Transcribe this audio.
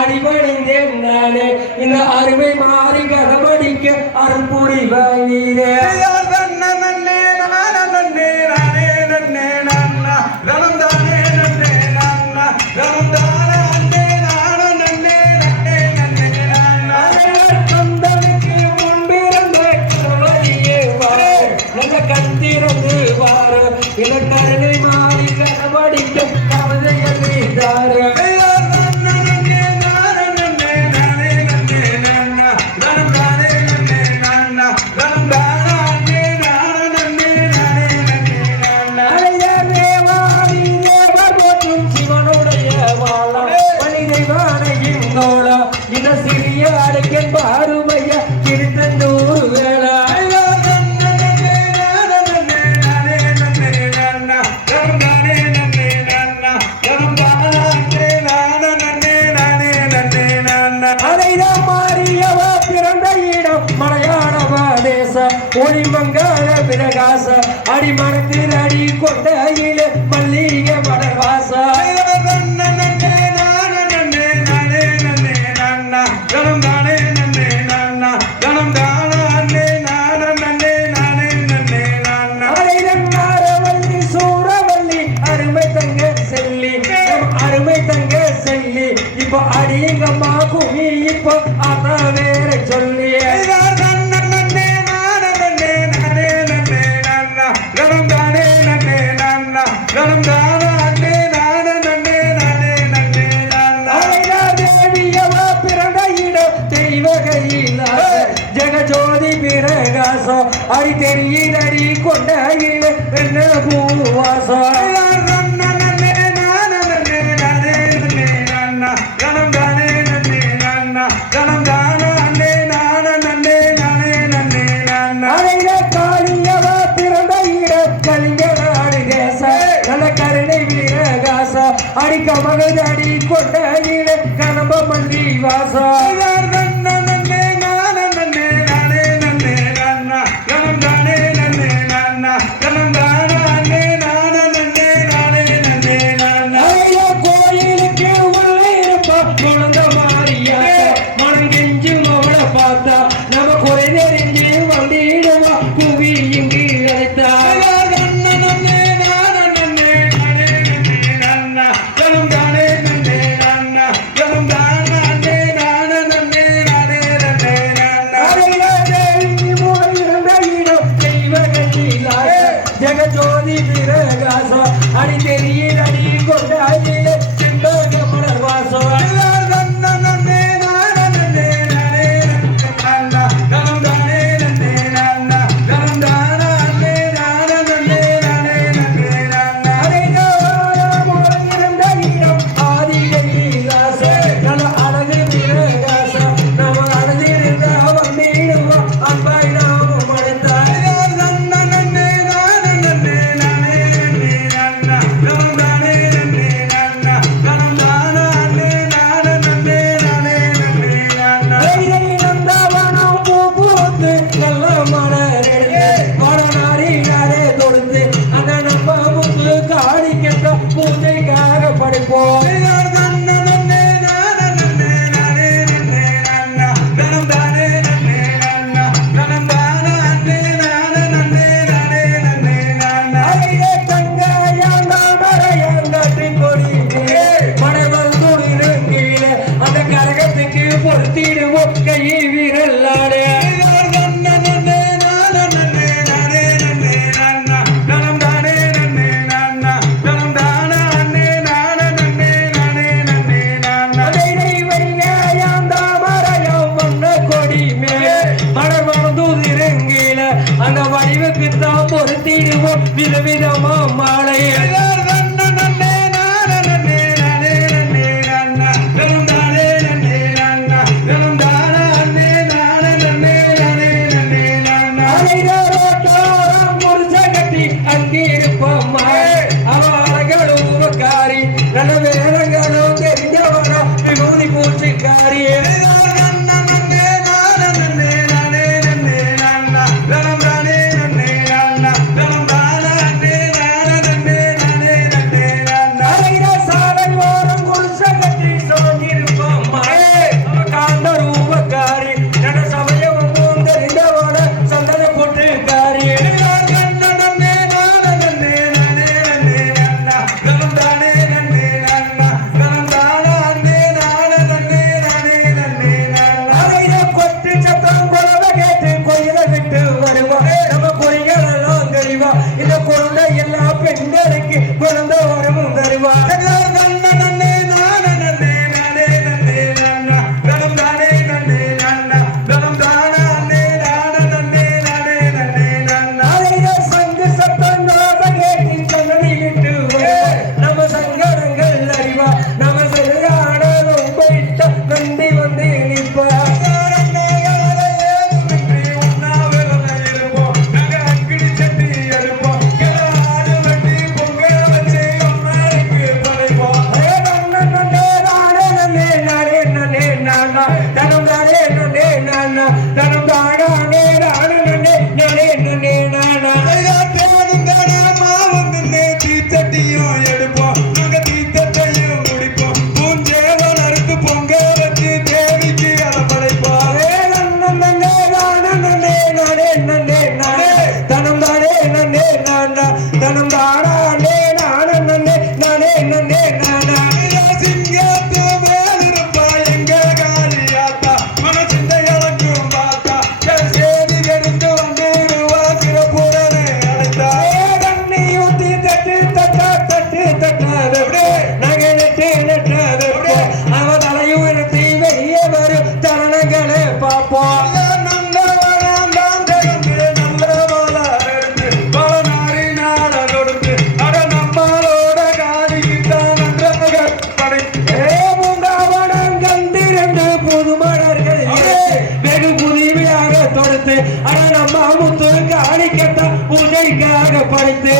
அடிபணிந்தேன் நானே இந்த அருமை மாறி கதபடிக்க அருள்புரி வாங்கீரே கத்திரந்து வார இலக்கரணை மாறி கதபடிக்க கவதைகள் நீதார சிறிய அடைக்கன் பாருமைய திருத்தந்தூர் வேளா அதைதான் மாறியவ பிறந்த இடம் மலையாளவ தேச ஒளிமங்காள பிரகாச அடிமரத்தில் அடி கொண்டையில மல்லிகை மலர்வாச இப்போ அடிங்கம்மா குமி இப்போ அத வேற சொல்லி பிறந்த இடம் தெய்வகையில் ஜெகஜோதி பிரகாசம் அடி தெரியுதடி கொண்டையில் என்ன பூவாசம் அடிக்க மகள் அடி கொண்ட கனம்ப மல்லி வாசா கோயிலுக்கு உள்ளே இருப்பா குழந்த மாறியா மனம் கெஞ்சு மவளை பார்த்தா நம்ம குறை நெறிஞ்சு வந்திடுவா குவி இங்கு அழைத்தா ஜெகஜோதி பிரகாசம் அடி தெரியில் அடி கொண்டாயில சிந்தக மலர்வாசம் பூஜைக்காக படிப்போம் அந்த கரகத்துக்கு பொருத்திடுவோம் கை வீரல்லாடே அந்த வடிவுக்கு தான் பொருத்திடுவோம் விதவிதமா மாலையை அங்கிருப்போம் அவர்களூரக்காரி நல்ல வேலைகளும் தெரிஞ்சவரும் விபூதி பூச்சிக்காரி சாலை நானா சிங்கத்து மேலிருப்பா எங்க காளியாத்தா மனசிந்த இழக்கும் பார்த்தா சேதி கெடுத்து வந்துருவா சிறப்புடனே அழைத்தா தண்ணி ஊத்தி தட்டு தட்டா தட்டு தட்டாது நகை நட்டு நட்டாது அவ தலையும் எடுத்து வெளியே வரும் தருணங்களை பார்ப்போம் நம்ம முத்து காணிக்கத்தான் பூஜைக்காக படைத்து